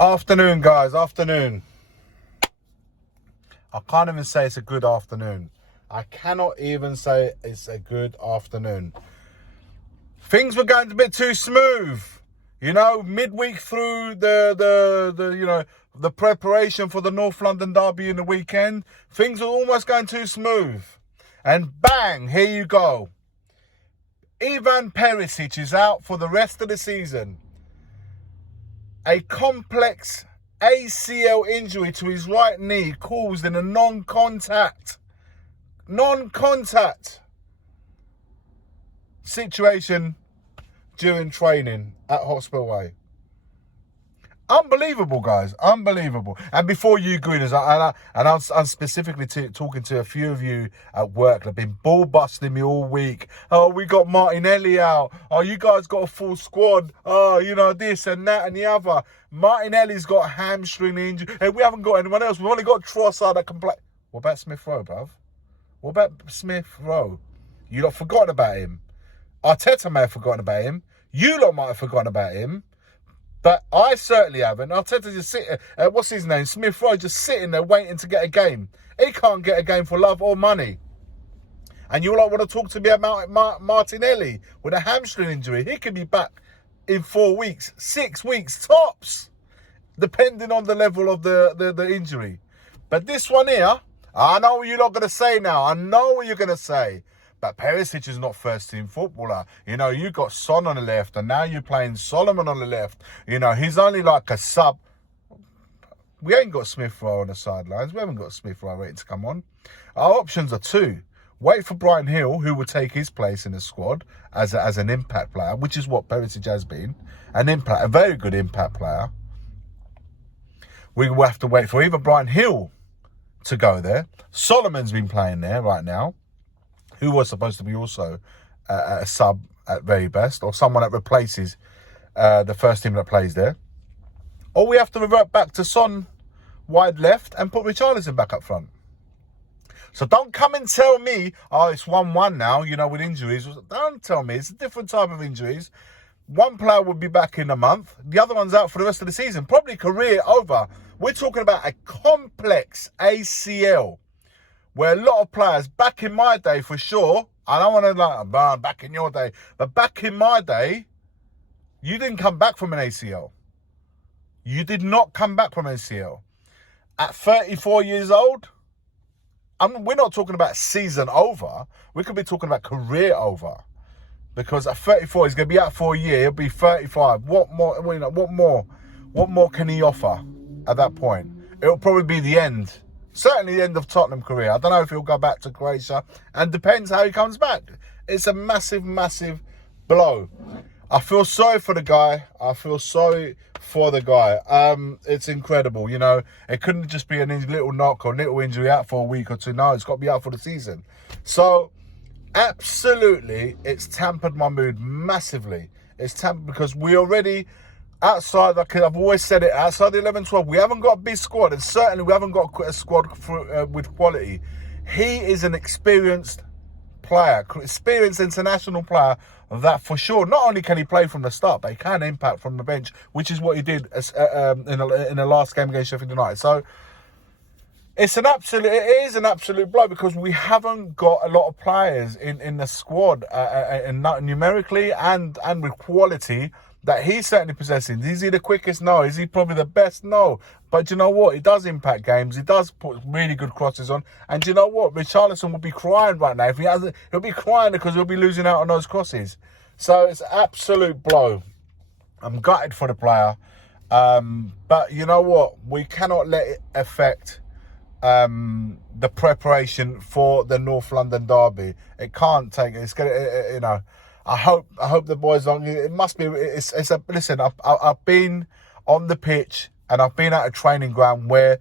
Afternoon, guys. Afternoon. I can't even say it's a good afternoon. I cannot even say it's a good afternoon. Things were going a bit too smooth. You know, midweek through the preparation for the North London derby in the weekend, things were almost going too smooth. And bang, here you go. Ivan Perisic is out for the rest of the season. A complex ACL injury to his right knee caused in a non-contact situation during training at Hospital Way. Unbelievable, guys. Unbelievable. And before you Greeners, I'm specifically talking to a few of you at work that have been ball busting me all week. Oh, we got Martinelli out. Oh, you guys got a full squad. Oh, you know, this and that and the other. Martinelli's got a hamstring injury. Hey, we haven't got anyone else. We've only got Trossard that can play. What about Smith Rowe, bruv? What about Smith Rowe? You lot forgotten about him. Arteta may have forgotten about him. You lot might have forgotten about him. But I certainly haven't. Arteta just sitting, what's his name? Smith Rowe just sitting there waiting to get a game. He can't get a game for love or money. And you all want to talk to me about Martinelli with a hamstring injury. He could be back in 4 weeks, 6 weeks, tops, depending on the level of the injury. But this one here, I know what you're not going to say now. I know what you're going to say. But Perisic is not first-team footballer. You know, you got Son on the left, and now you're playing Solomon on the left. You know, he's only like a sub. We ain't got Smith Rowe on the sidelines. We haven't got Smith Rowe ready to come on. Our options are two. Wait for Brian Hill, who will take his place in the squad as an impact player, which is what Perisic has been. A very good impact player. We will have to wait for either Brian Hill to go there. Solomon's been playing there right now, who was supposed to be also a sub at very best, or someone that replaces the first team that plays there. Or we have to revert back to Son wide left and put Richarlison back up front. So don't come and tell me, oh, it's 1-1 now, you know, with injuries. Don't tell me. It's a different type of injuries. One player will be back in a month. The other one's out for the rest of the season. Probably career over. We're talking about a complex ACL, where a lot of players, back in my day for sure, I don't want to back in your day, but back in my day, you didn't come back from an ACL. You did not come back from an ACL. At 34 years old, we're not talking about season over. We could be talking about career over. Because at 34, he's going to be out for a year. He'll be 35. What more can he offer at that point? It'll probably be the end. Certainly the end of Tottenham career. I don't know if he'll go back to Croatia. And depends how he comes back. It's a massive, massive blow. I feel sorry for the guy. It's incredible. You know, it couldn't just be a little knock or little injury out for a week or two. No, it's got to be out for the season. So, absolutely, it's tampered my mood massively. It's tampered because we already, outside, like I've always said it, outside the 11-12, we haven't got a big squad, and certainly we haven't got a squad with quality. He is an experienced player, experienced international player, that for sure, not only can he play from the start, but he can impact from the bench, which is what he did in the last game against Sheffield United. So, it is an absolute blow because we haven't got a lot of players in the squad, and not numerically and with quality that he's certainly possessing. Is he the quickest? No. Is he probably the best? No. But you know what? He does impact games. He does put really good crosses on. And you know what? Richarlison will be crying right now. If he hasn't, he'll be crying because he'll be losing out on those crosses. So it's an absolute blow. I'm gutted for the player. But you know what? We cannot let it affect the preparation for the North London derby. It can't take it. It's gonna, you know. I hope the boys don't. It must be. Listen. I've been on the pitch and I've been at a training ground where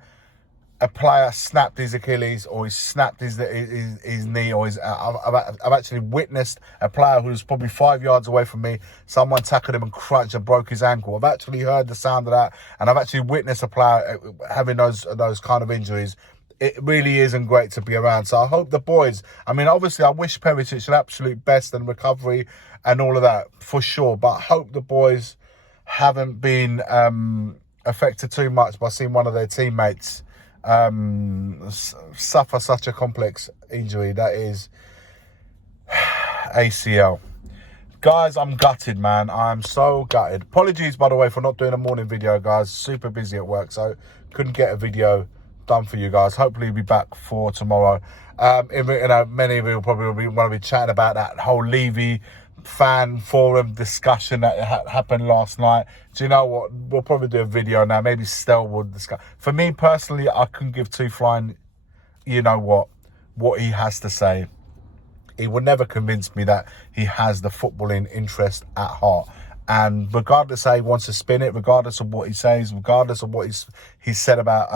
a player snapped his Achilles or he snapped his knee or I've actually witnessed a player who's probably 5 yards away from me. Someone tackled him and crunched and broke his ankle. I've actually heard the sound of that, and I've actually witnessed a player having those kind of injuries. It really isn't great to be around. So I hope the boys, I mean, obviously I wish Perisic the absolute best and recovery and all of that for sure. But I hope the boys haven't been affected too much by seeing one of their teammates suffer such a complex injury. That is ACL. Guys, I'm gutted, man. I'm so gutted. Apologies, by the way, for not doing a morning video, guys. Super busy at work, so couldn't get a video done for you guys. Hopefully, we'll be back for tomorrow. Many of you will probably want to be chatting about that whole Levy fan forum discussion that happened last night. Do you know what? We'll probably do a video now. Maybe Stel will discuss. For me, personally, I couldn't give two flying, you know what he has to say. He will never convince me that he has the footballing interest at heart. And regardless how he wants to spin it, regardless of what he says, regardless of what he's said about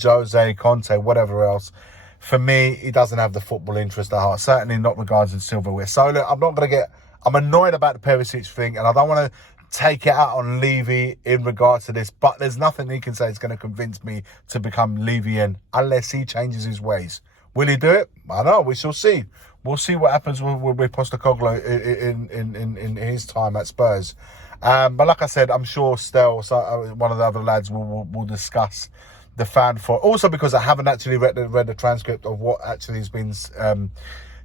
Jose, Conte, whatever else, for me, he doesn't have the football interest at heart. Certainly not regarding silverware. So look, I'm annoyed about the Perisic thing, and I don't want to take it out on Levy in regards to this, but there's nothing he can say that's going to convince me to become Levian unless he changes his ways. Will he do it? I don't know. We shall see. We'll see what happens with Postecoglou in his time at Spurs. But like I said, I'm sure Stel, one of the other lads, will discuss the fan for. Also because I haven't actually read the transcript of what actually has been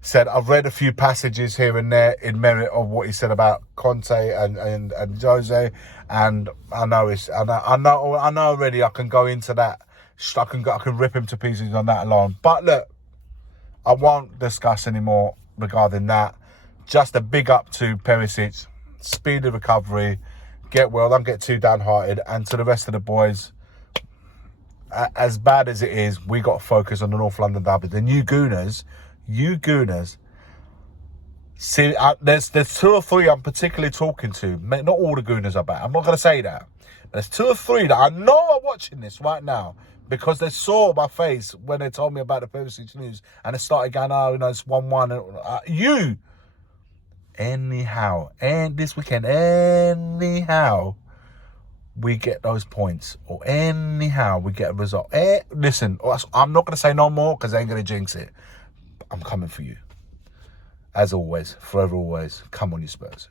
said. I've read a few passages here and there in merit of what he said about Conte and Jose, and I know already. I can go into that. I can rip him to pieces on that alone. But look, I won't discuss anymore regarding that. Just a big up to Perisic, speedy recovery, get well, don't get too downhearted, and to the rest of the boys, as bad as it is, we got to focus on the North London derby. The you Gooners. See, there's two or three I'm particularly talking to. Not all the Gooners are bad. I'm not going to say that. But there's two or three that I know are watching this right now because they saw my face when they told me about the Perisic news, and they started going, "Oh, it's 1-1." Anyhow, and this weekend, anyhow, we get those points, or anyhow, we get a result. Listen, I'm not going to say no more because I ain't going to jinx it. I'm coming for you. As always, forever always, come on you Spurs.